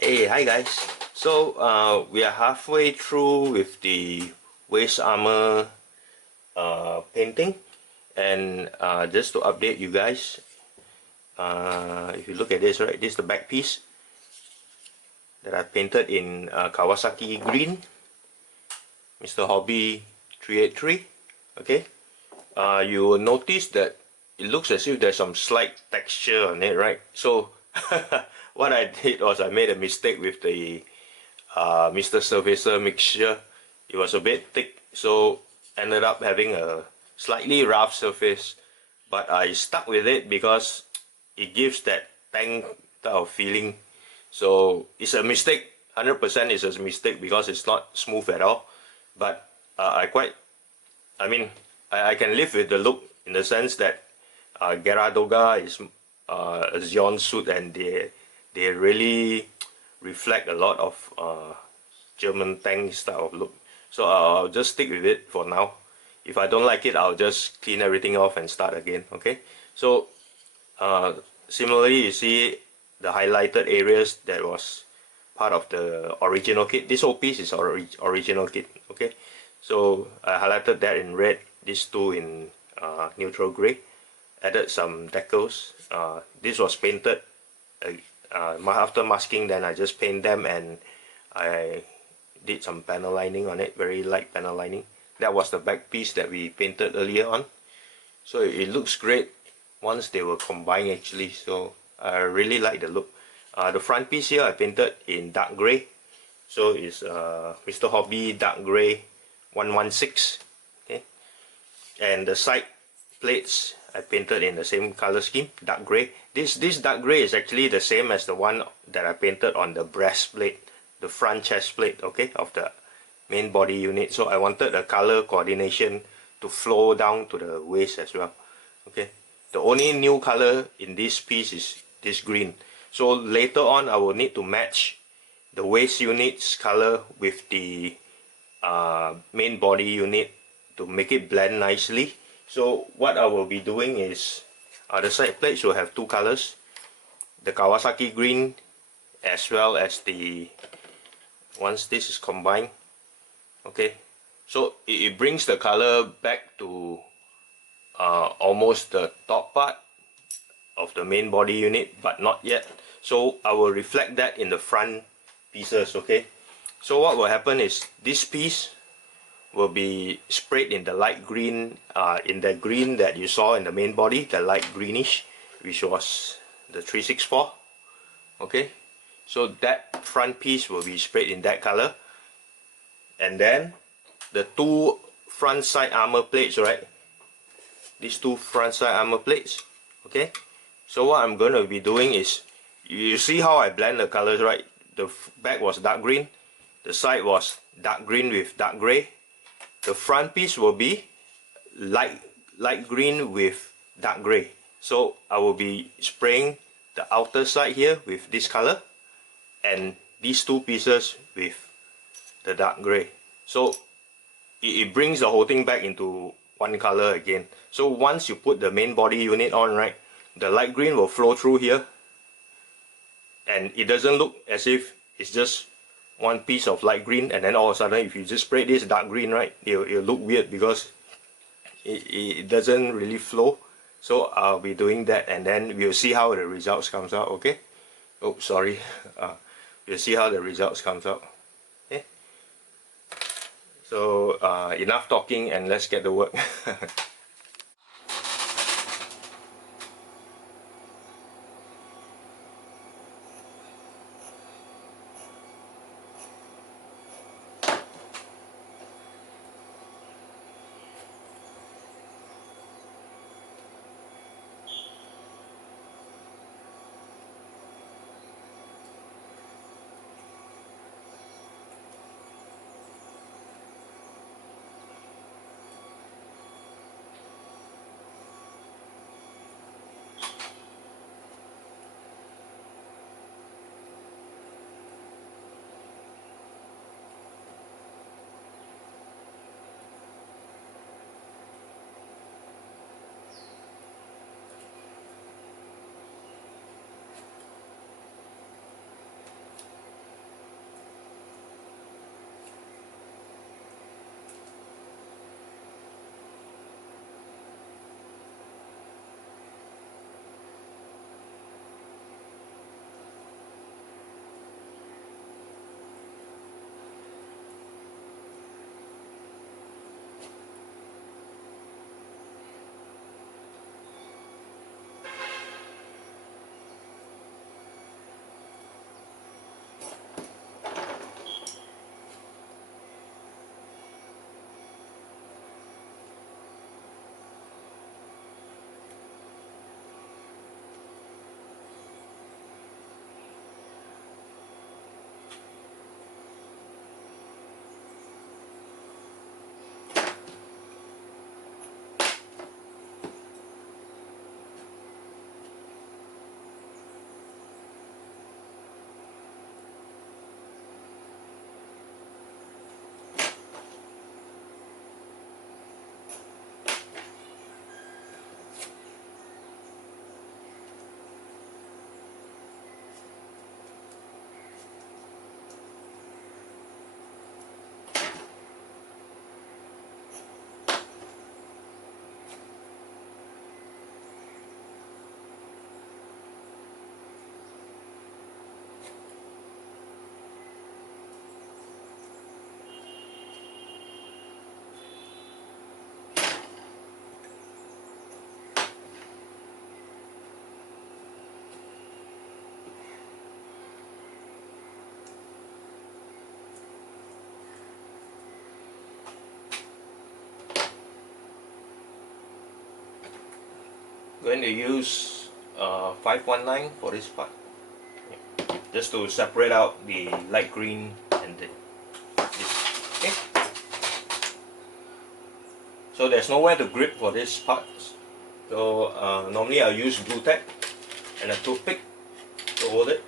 Hey, hi guys. So we are halfway through with the waist armor painting, and just to update you guys, if you look at this, right, this is the back piece that I painted in Kawasaki green, Mr. Hobby 383. Okay, you will notice that it looks as if there's some slight texture on it, right? So what I did was I made a mistake with the Mr. Surfacer mixture. It was a bit thick, so ended up having a slightly rough surface, but I stuck with it because it gives that tang type of feeling. So it's a mistake, 100% is a mistake because it's not smooth at all, but I mean, I can live with the look in the sense that Geara Doga is a Zion suit, and they really reflect a lot of German tank style of look. So I'll just stick with it for now. If I don't like it, I'll just clean everything off and start again. Okay. So similarly, you see the highlighted areas that was part of the original kit. This whole piece is original kit. Okay. So I highlighted that in red. These two in neutral gray. Added some decals. This was painted after masking. Then I just paint them, and I did some panel lining on it, very light panel lining. That was the back piece that we painted earlier on. So it looks great once they were combined actually. So I really like the look. The front piece here I painted in dark gray. So it's Mr. Hobby dark gray 116. Okay, and the side plates I painted in the same color scheme, dark gray. This dark gray is actually the same as the one that I painted on the breastplate, the front chest plate, okay, of the main body unit. So I wanted a color coordination to flow down to the waist as well. Okay, the only new color in this piece is this green. So later on I will need to match the waist unit's color with the main body unit to make it blend nicely. So what I will be doing is the side plates will have two colors, the Kawasaki green as well as the, once this is combined, okay, so it brings the color back to almost the top part of the main body unit, but not yet. So I will reflect that in the front pieces. Okay, so what will happen is this piece will be sprayed in the light green, in the green that you saw in the main body, the light greenish, which was the 364. Okay, so that front piece will be sprayed in that color, and then the two front side armor plates, right, these two front side armor plates. Okay, so what I'm going to be doing is, you see how I blend the colors, right? The back was dark green, the side was dark green with dark gray. The front piece will be light green with dark gray. So I will be spraying the outer side here with this color, and these two pieces with the dark gray. So it brings the whole thing back into one color again. So once you put the main body unit on, right, the light green will flow through here, and it doesn't look as if it's just one piece of light green, and then all of a sudden if you just spray this dark green, right, it'll look weird because it doesn't really flow. So I'll be doing that, and then we'll see how the results comes out. Okay, oh sorry, we'll see how the results comes out. Okay, so enough talking and let's get to work. going to use 519 for this part, just to separate out the light green and this. Okay. So there's nowhere to grip for this part. So normally I'll use glue tack and a toothpick to hold it.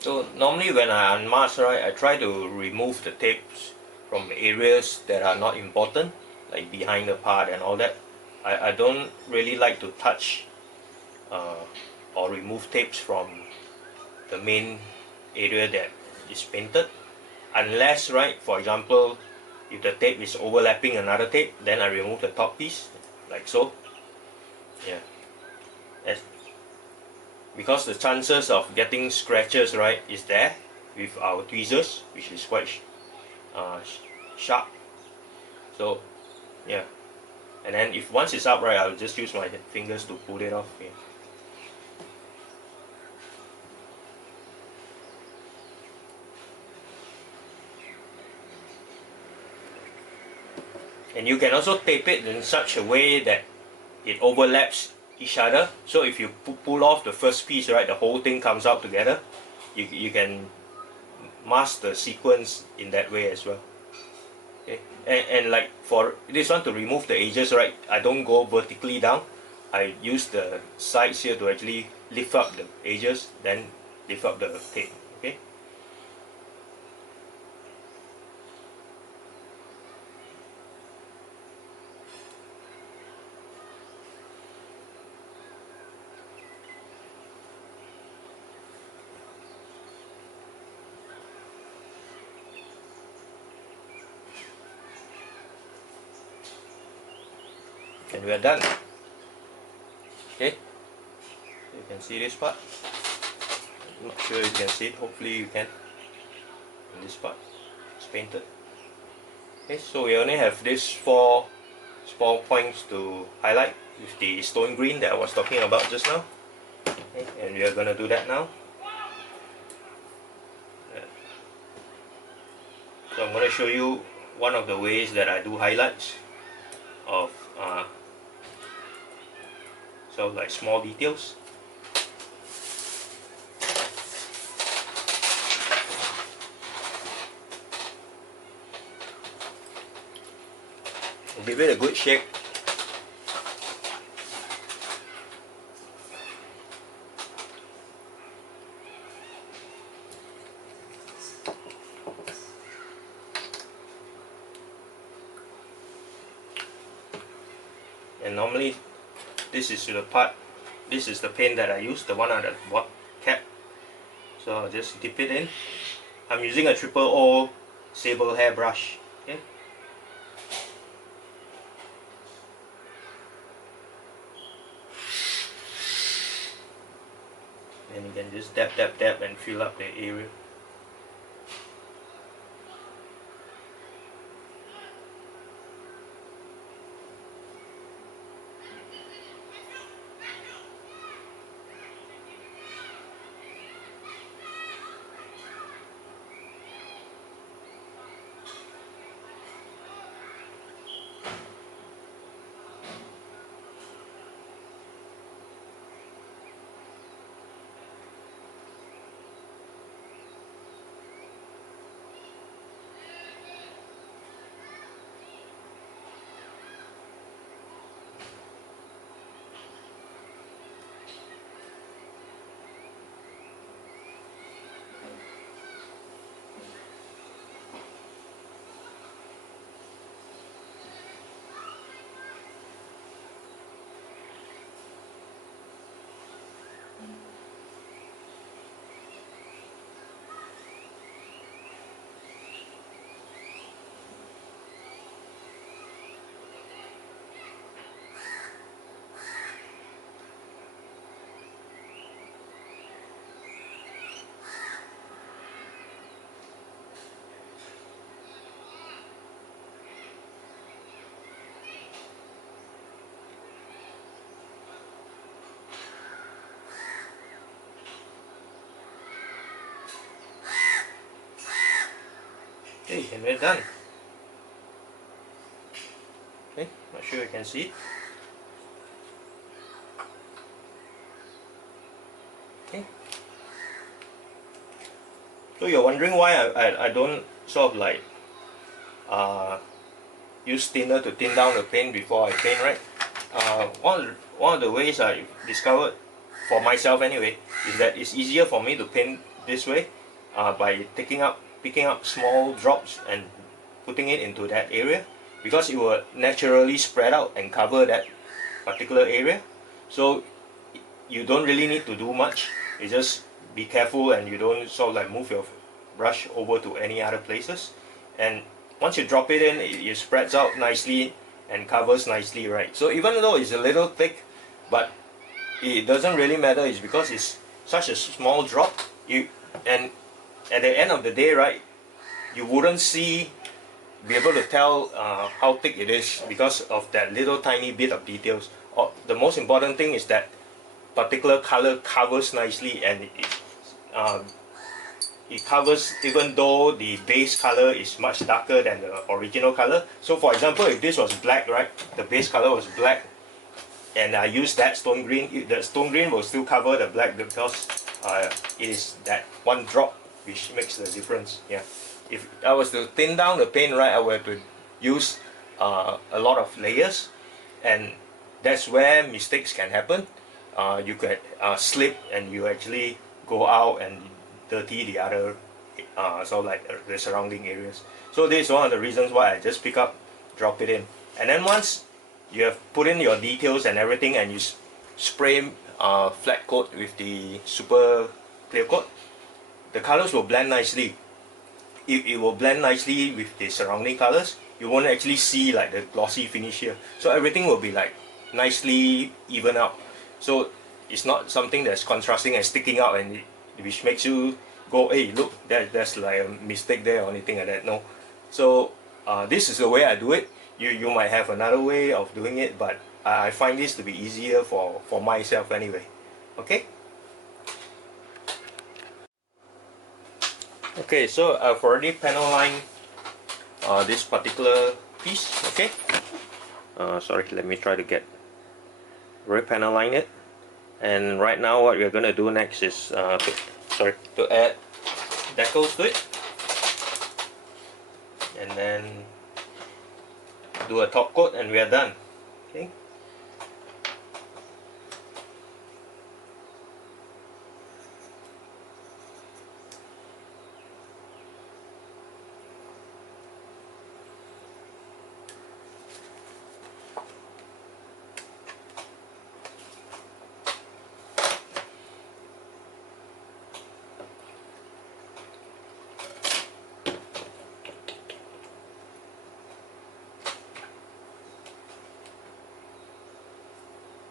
So normally when I unmask, right, I try to remove the tapes from areas that are not important, like behind the part and all that. I don't really like to touch or remove tapes from the main area that is painted, unless, right, for example, if the tape is overlapping another tape, then I remove the top piece, like so. Yeah. As because the chances of getting scratches, right, is there with our tweezers, which is quite sharp. So yeah, and then if once it's up, right, I'll just use my fingers to pull it off. Yeah. And you can also tape it in such a way that it overlaps each other. So if you pull off the first piece, right, the whole thing comes out together. You can mask the sequence in that way as well. Okay. And like for this one, to remove the edges, right, I don't go vertically down. I use the sides here to actually lift up the edges, then lift up the tape. Okay. And we are done. Okay. You can see this part. I'm not sure you can see it. Hopefully you can. And this part is painted. Okay, so we only have these four points to highlight with the stone green that I was talking about just now. Okay, and we are going to do that now. So I'm going to show you one of the ways that I do highlights of so like small details. Give it a good shake. And normally this is the part, this is the paint that I use, the one on the cap. So I'll just dip it in. I'm using a 000 sable hair brush. Okay. And you can just dab and fill up the area. Okay, and we're done. Okay, not sure you can see it. Okay. So you're wondering why I don't sort of like use thinner to thin down the paint before I paint, right? One of the ways I discovered for myself anyway is that it's easier for me to paint this way by picking up small drops and putting it into that area, because it will naturally spread out and cover that particular area. So you don't really need to do much. You just be careful and you don't sort of like move your brush over to any other places. And once you drop it in, it spreads out nicely and covers nicely, right? So even though it's a little thick, but it doesn't really matter. It's because it's such a small drop. And at the end of the day, right, you wouldn't be able to tell how thick it is because of that little tiny bit of details. The most important thing is that particular color covers nicely, and it covers even though the base color is much darker than the original color. So for example, if this was black, right, the base color was black, and I use that stone green, the stone green will still cover the black because it is that one drop which makes the difference. Yeah. If I was to thin down the paint, right, I would have to use a lot of layers, and that's where mistakes can happen. You could slip and you actually go out and dirty the other so like the surrounding areas. So this is one of the reasons why I just pick up, drop it in, and then once you have put in your details and everything, and you spray flat coat with the super clear coat, the colors will blend nicely. It will blend nicely with the surrounding colors. You won't actually see like the glossy finish here. So everything will be like nicely even out. So it's not something that's contrasting and sticking out, and which makes you go, hey, look, there's like a mistake there or anything like that. No. So this is the way I do it. You might have another way of doing it, but I find this to be easier for myself anyway. Okay. Okay, so I've already panel lined this particular piece. Okay. Sorry, let me try to get panel line it. And right now, what we're gonna do next is to add decals to it, and then do a top coat, and we are done. Okay.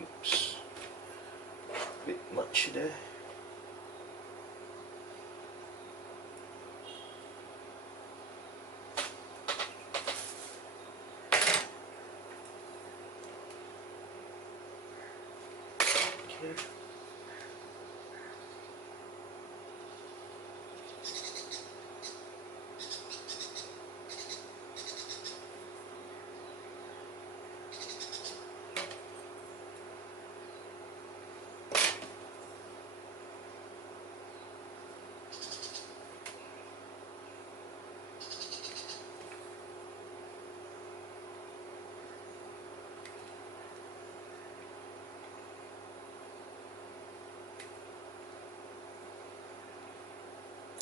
Oops, bit much there. Okay.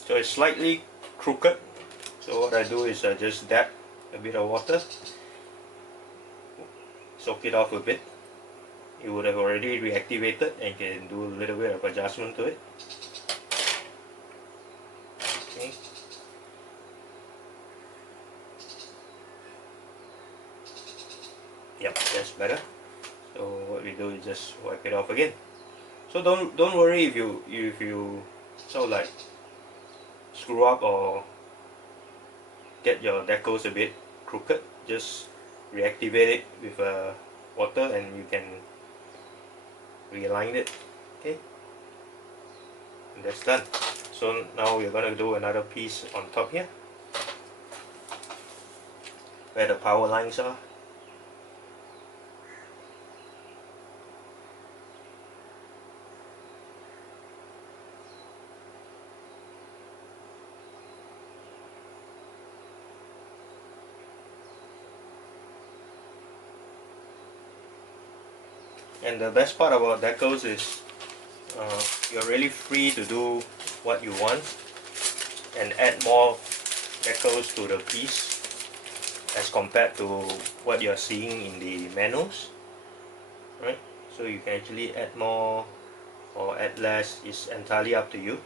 So it's slightly crooked. So what I do is I just dab a bit of water, soak it off a bit. It would have already reactivated, and can do a little bit of adjustment to it. Okay. Yep, that's better. So what we do is just wipe it off again. So don't worry if you sort of like screw up or get your decals a bit crooked. Just reactivate it with water, and you can realign it. Okay, and that's done. So now we're gonna do another piece on top here. where the power lines are. And the best part about decals is you're really free to do what you want and add more decals to the piece as compared to what you're seeing in the manuals, right? So you can actually add more or add less, it's entirely up to you.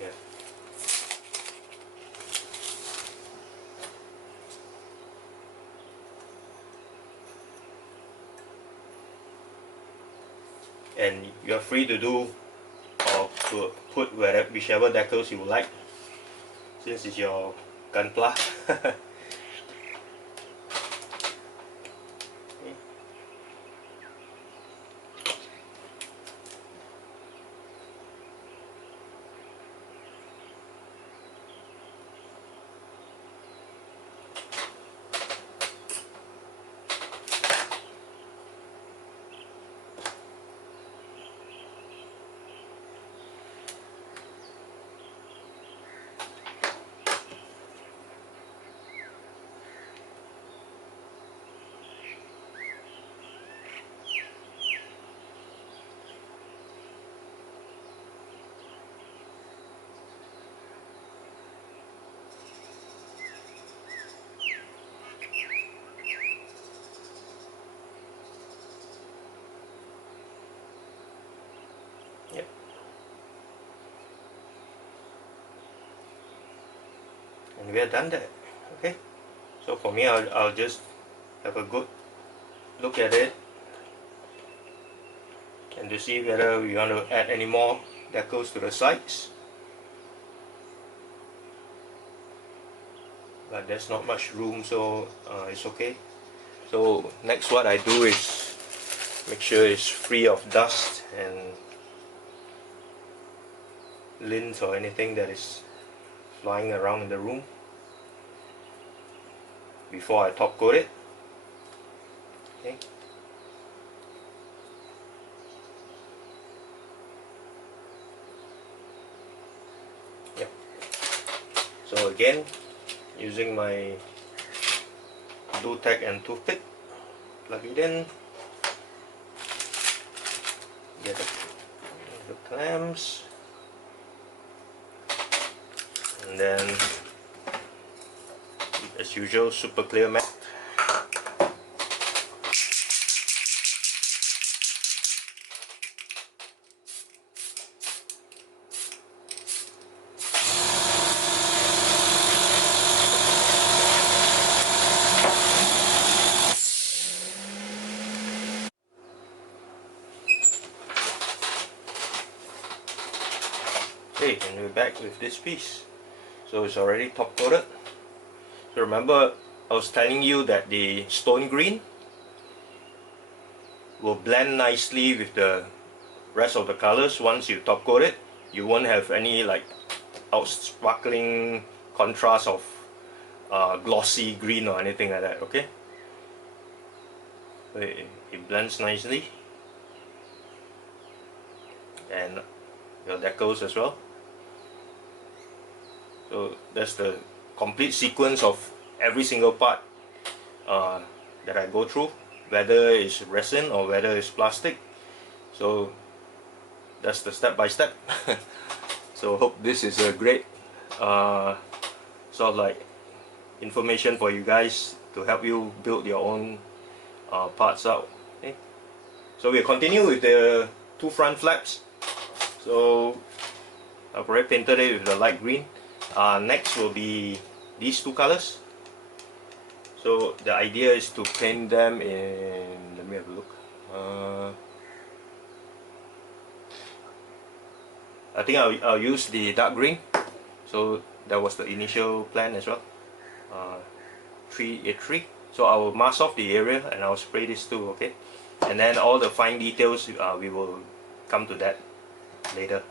Yeah. And you're free to do or to put whichever decals you like, since it's your gunpla. Yep. And we are done that. Okay. So for me, I'll just have a good look at it and to see whether we want to add any more decals to the sides. But there's not much room, so it's okay. So next what I do is make sure it's free of dust and lint or anything that is flying around in the room before I top coat it. Okay. Yep. So again, using my glue tack and toothpick, plug it in, get the clamps, and then as usual, super clear mat. Okay, and we're back with this piece. So it's already top coated. So remember, I was telling you that the stone green will blend nicely with the rest of the colors once you top coat it. You won't have any like out sparkling contrast of glossy green or anything like that. Okay, so it blends nicely, and your decals as well. So that's the complete sequence of every single part that I go through, whether it's resin or whether it's plastic. So that's the step by step. So hope this is a great sort of like information for you guys to help you build your own parts out. Okay. So we'll continue with the two front flaps. So I've already painted it with the light green. Next will be these two colors. So the idea is to paint them in, let me have a look. I think I'll use the dark green. So that was the initial plan as well. 383. So I will mask off the area and I'll spray this too, okay? And then all the fine details we will come to that later.